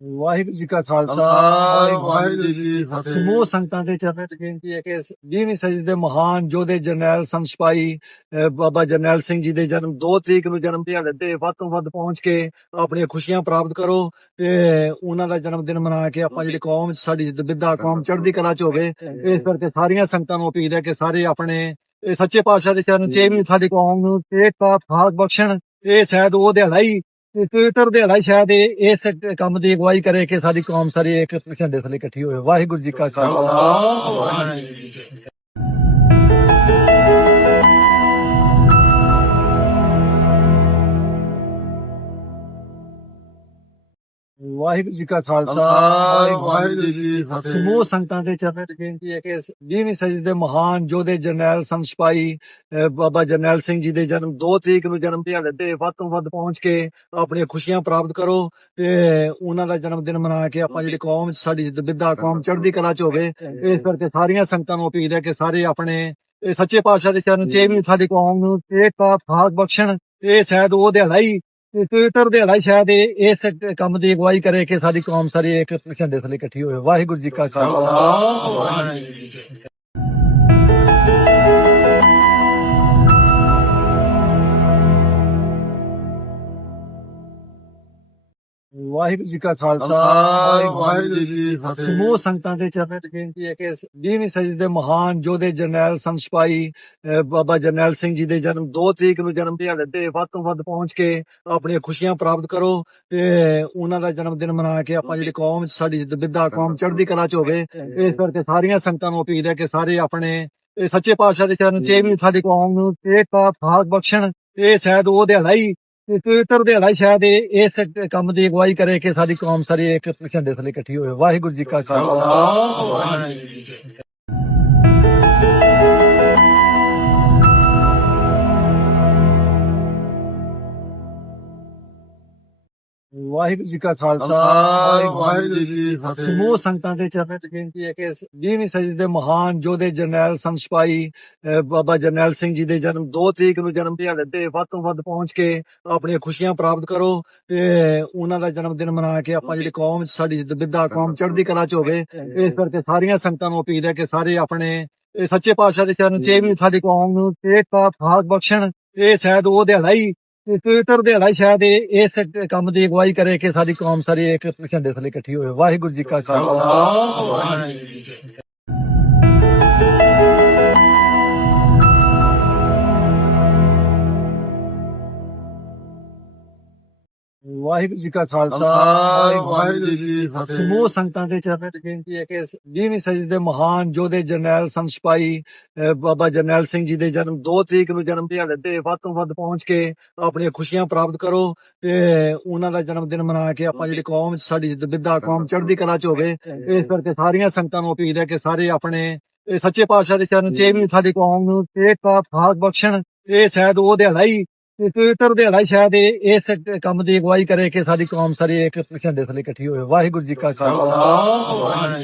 ਵਾਹਿਗੁਰੂ ਜੀ ਕਾ ਖਾਲਸਾ ਵਾਹਿਗੁਰੂ ਜੀ ਕੀ ਫਤਿਹ। ਸਮੂਹ ਸੰਗਤਾਂ ਦੇ ਚਰਨਾਂ 'ਚ ਬੇਨਤੀ ਹੈ ਕਿ 20ਵੀਂ ਸਦੀ ਦੇ ਮਹਾਨ ਯੋਧੇ ਜਰਨੈਲ ਸੰਸਪਾਈ ਬਾਬਾ ਜਰਨੈਲ ਸਿੰਘ ਜੀ ਦੇ ਜਨਮ 2 ਤਰੀਕ ਨੂੰ ਜਨਮ ਦਿਹਾੜੇ ਤੇ ਵੱਧ ਤੋਂ ਵੱਧ ਪਹੁੰਚ ਕੇ ਆਪਣੀਆਂ ਖੁਸ਼ੀਆਂ ਪ੍ਰਾਪਤ ਕਰੋ ਤੇ ਉਹਨਾਂ ਦਾ ਜਨਮ ਦਿਨ ਮਨਾ ਕੇ ਆਪਾਂ ਜਿਹੜੀ ਕੌਮ ਸਾਡੀ ਵਿਧਾ ਕੌਮ ਚੜ੍ਹਦੀ ਕਲਾ 'ਚ ਹੋਵੇ ਇਸ ਕਰਕੇ ਸਾਰੀਆਂ ਸੰਗਤਾਂ ਨੂੰ ਅਪੀਲ ਹੈ ਕਿ ਸਾਰੇ ਆਪਣੇ ਸੱਚੇ ਪਾਤਸ਼ਾਹ ਦੇ ਚਰਨ 'ਚ ਵੀ ਸਾਡੀ ਕੌਮ ਨੂੰ ਏਕਤਾ ਖਾਸ ਬਖਸ਼ਣ ਇਹ ਸ਼ਾਇਦ ਉਹ ਦਿਹਾੜਾ ਹੀ ਤੇ ਪਵਿੱਤਰ ਦਿਹਾੜਾ ਸ਼ਾਇਦ ਇਹ, ਇਸ ਕੰਮ ਦੀ ਅਗਵਾਈ ਕਰੇ ਕਿ ਸਾਡੀ ਕੌਮ ਸਾਰੀ ਇੱਕ ਝੰਡੇ ਥੱਲੇ ਇਕੱਠੀ ਹੋਵੇ। ਵਾਹਿਗੁਰੂ ਜੀ ਕਾ ਖਾਲਸਾ। ਵਾਹਿਗੁਰੂ ਜੀ ਕਾ ਖਾਲਸਾ ਵਾਹਿਗੁਰੂ ਜੀ ਕੀ ਫਤਿਹ। ਸਮੂਹ ਸੰਗਤਾਂ ਦੇ ਚਰਨਾਂ 'ਚ ਬੇਨਤੀ ਹੈ ਕਿ 20ਵੀਂ ਸਦੀ ਦੇ ਮਹਾਨ ਯੋਧੇ ਜਰਨੈਲ ਸੰਸਪਾਈ ਅਹ ਬਾਬਾ ਜਰਨੈਲ ਸਿੰਘ ਜੀ ਦੇ ਜਨਮ 2 ਤਰੀਕ ਨੂੰ ਜਨਮ ਦਿਹਾੜੇ ਤੇ ਵੱਧ ਤੋਂ ਵੱਧ ਪਹੁੰਚ ਕੇ ਆਪਣੀਆਂ ਖੁਸ਼ੀਆਂ ਪ੍ਰਾਪਤ ਕਰੋ ਤੇ ਉਹਨਾਂ ਦਾ ਜਨਮ ਦਿਨ ਮਨਾ ਕੇ ਆਪਾਂ ਜਿਹੜੀ ਕੌਮ ਸਾਡੀ ਵਿਧਾ ਕੌਮ ਚੜ੍ਹਦੀ ਕਲਾ 'ਚ ਹੋਵੇ ਇਸ ਕਰਕੇ ਸਾਰੀਆਂ ਸੰਗਤਾਂ ਨੂੰ ਅਪੀਲ ਹੈ ਕਿ ਸਾਰੇ ਆਪਣੇ ਸੱਚੇ ਪਾਤਸ਼ਾਹ ਦੇ ਚਰਨ 'ਚ ਇਹ ਵੀ ਸਾਡੀ ਕੌਮ ਨੂੰ ਏਕਤਾ ਖਾਸ ਬਖਸ਼ਣ ਇਹ ਸ਼ਾਇਦ ਉਹ ਦਿਹਾੜਾ ਹੀ ਤੇ ਪਵਿੱਤਰ ਦਿਹਾੜਾ ਹੀ ਸ਼ਾਇਦ ਇਹ, ਇਸ ਕੰਮ ਦੀ ਅਗਵਾਈ ਕਰੇ ਕਿ ਸਾਡੀ ਕੌਮ ਸਾਰੀ ਇੱਕ ਝੰਡੇ ਥੱਲੇ ਇਕੱਠੀ ਹੋਵੇ। ਵਾਹਿਗੁਰੂ ਜੀ ਕਾ ਖਾਲਸਾ। ਵਾਹਿਗੁਰੂ ਜੀ ਕੀ ਖਾਲਸਾ ਵਾਹਿਗੁਰੂ ਜੀ ਕੀ ਫਤਿਹ। ਸਮੂਹ ਸੰਗਤਾਂ ਦੇ ਚਰਨਾਂ 'ਚ ਬੇਨਤੀ ਹੈ ਕਿ 20ਵੀਂ ਸਦੀ ਦੇ ਮਹਾਨ ਯੋਧੇ ਜਰਨੈਲ ਸੰਸਪਾਈ ਬਾਬਾ ਜਰਨੈਲ ਸਿੰਘ ਜੀ ਦੇ ਜਨਮ 2 ਤਰੀਕ ਨੂੰ ਜਨਮ ਦਿਹਾੜੇ ਤੇ ਵੱਧ ਤੋਂ ਵੱਧ ਪਹੁੰਚ ਕੇ ਆਪਣੀਆਂ ਖੁਸ਼ੀਆਂ ਪ੍ਰਾਪਤ ਕਰੋ ਤੇ ਉਹਨਾਂ ਦਾ ਜਨਮ ਦਿਨ ਮਨਾ ਕੇ ਆਪਾਂ ਜਿਹੜੀ ਕੌਮ ਸਾਡੀ ਵਿਧਾ ਕੌਮ ਚੜ੍ਹਦੀ ਕਲਾ 'ਚ ਹੋਵੇ ਇਸ ਕਰਕੇ ਸਾਰੀਆਂ ਸੰਗਤਾਂ ਨੂੰ ਅਪੀਲ ਹੈ ਕਿ ਸਾਰੇ ਆਪਣੇ ਇਹ ਸੱਚੇ ਪਾਤਸ਼ਾਹ ਦੇ ਚਰਨ 'ਚ ਵੀ ਸਾਡੀ ਕੌਮ ਨੂੰ ਏਕਤਾ ਖਾਸ ਬਖਸ਼ਣ ਇਹ ਸ਼ਾਇਦ ਉਹ ਦਿਹਾੜਾ ਹੀ ਤੇ ਪਵਿੱਤਰ ਦਿਹਾੜਾ ਸ਼ਾਇਦ ਇਹ, ਇਸ ਕੰਮ ਦੀ ਅਗਵਾਈ ਕਰੇ ਕਿ ਸਾਡੀ ਕੌਮ ਸਾਰੀ ਇੱਕ ਝੰਡੇ ਥੱਲੇ ਇਕੱਠੀ ਹੋਵੇ। ਵਾਹਿਗੁਰੂ ਜੀ ਕਾ ਖਾਲਸਾ। ਵਾਹਿਗੁਰੂ ਜੀ ਕੀ ਖਾਲਸਾ ਵਾਹਿਗੁਰੂ ਜੀ ਕੀ ਫਤਿਹ। ਸਮੂਹ ਸੰਗਤਾਂ ਦੇ ਚਰਨਾਂ 'ਚ ਬੇਨਤੀ ਹੈ ਕਿ 20ਵੀਂ ਸਦੀ ਦੇ ਮਹਾਨ ਯੋਧੇ ਜਰਨੈਲ ਸੰਸਪਾਈ ਬਾਬਾ ਜਰਨੈਲ ਸਿੰਘ ਜੀ ਦੇ ਜਨਮ 2 ਤਰੀਕ ਨੂੰ ਜਨਮ ਦਿਹਾੜੇ ਤੇ ਵੱਧ ਤੋਂ ਵੱਧ ਪਹੁੰਚ ਕੇ ਆਪਣੀਆਂ ਖੁਸ਼ੀਆਂ ਪ੍ਰਾਪਤ ਕਰੋ ਤੇ ਉਹਨਾਂ ਦਾ ਜਨਮ ਦਿਨ ਮਨਾ ਕੇ ਆਪਾਂ ਜਿਹੜੀ ਕੌਮ ਸਾਡੀ ਵਿਧਾ ਕੌਮ ਚੜ੍ਹਦੀ ਕਲਾ 'ਚ ਹੋਵੇ ਇਸ ਕਰਕੇ ਸਾਰੀਆਂ ਸੰਗਤਾਂ ਨੂੰ ਅਪੀਲ ਹੈ ਕਿ ਸਾਰੇ ਆਪਣੇ ਇਹ ਸੱਚੇ ਪਾਤਸ਼ਾਹ ਦੇ ਚਰਨ 'ਚ ਵੀ ਸਾਡੀ ਕੌਮ ਨੂੰ ਏਕਤਾ ਖਾਸ ਬਖਸ਼ਣ ਇਹ ਸ਼ਾਇਦ ਉਹ ਦਿਹਾੜਾ ਹੀ ਤੇ ਪਵਿੱਤਰ ਦਿਹਾੜਾ ਸ਼ਾਇਦ ਇਹ, ਇਸ ਕੰਮ ਦੀ ਅਗਵਾਈ ਕਰੇ ਕਿ ਸਾਡੀ ਕੌਮ ਸਾਰੀ ਇੱਕ ਝੰਡੇ ਥੱਲੇ ਇਕੱਠੀ ਹੋਵੇ। ਵਾਹਿਗੁਰੂ ਜੀ ਕਾ ਖਾਲਸਾ। ਵਾਹਿਗੁਰੂ ਜੀ ਕੀ ਖਾਲਸਾ ਵਾਹਿਗੁਰੂ ਜੀ ਕੀ ਫਤਿਹ। ਸਮੂਹ ਸੰਗਤਾਂ ਦੇ ਚਰਨਾਂ 'ਚ ਬੇਨਤੀ ਹੈ ਕਿ 20ਵੀਂ ਸਦੀ ਦੇ ਮਹਾਨ ਯੋਧੇ ਜਰਨੈਲ ਸੰਸਪਾਈ ਬਾਬਾ ਜਰਨੈਲ ਸਿੰਘ ਜੀ ਦੇ ਜਨਮ 2 ਤਰੀਕ ਨੂੰ ਜਨਮ ਦਿਹਾੜੇ ਤੇ ਵੱਧ ਤੋਂ ਵੱਧ ਪਹੁੰਚ ਕੇ ਆਪਣੀਆਂ ਖੁਸ਼ੀਆਂ ਪ੍ਰਾਪਤ ਕਰੋ ਤੇ ਉਹਨਾਂ ਦਾ ਜਨਮ ਦਿਨ ਮਨਾ ਕੇ ਆਪਾਂ ਜਿਹੜੀ ਕੌਮ ਸਾਡੀ ਵਿਧਾ ਕੌਮ ਚੜ੍ਹਦੀ ਕਲਾ 'ਚ ਹੋਵੇ ਇਸ ਕਰਕੇ ਸਾਰੀਆਂ ਸੰਗਤਾਂ ਨੂੰ ਅਪੀਲ ਹੈ ਕਿ ਸਾਰੇ ਆਪਣੇ ਇਹ ਸੱਚੇ ਪਾਤਸ਼ਾਹ ਦੇ ਚਰਨ 'ਚ ਵੀ ਸਾਡੀ ਕੌਮ ਨੂੰ ਏਕਤਾ ਖਾਸ ਬਖਸ਼ਣ ਇਹ ਸ਼ਾਇਦ ਉਹ ਦਿਹਾੜਾ ਹੀ ਤੇ ਪਵਿੱਤਰ ਦਿਹਾੜਾ ਸ਼ਾਇਦ ਇਹ, ਇਸ ਕੰਮ ਦੀ ਅਗਵਾਈ ਕਰੇ ਕਿ ਸਾਡੀ ਕੌਮ ਸਾਰੀ ਇੱਕ ਝੰਡੇ ਥੱਲੇ ਇਕੱਠੀ ਹੋਵੇ। ਵਾਹਿਗੁਰੂ ਜੀ ਕਾ ਖਾਲਸਾ।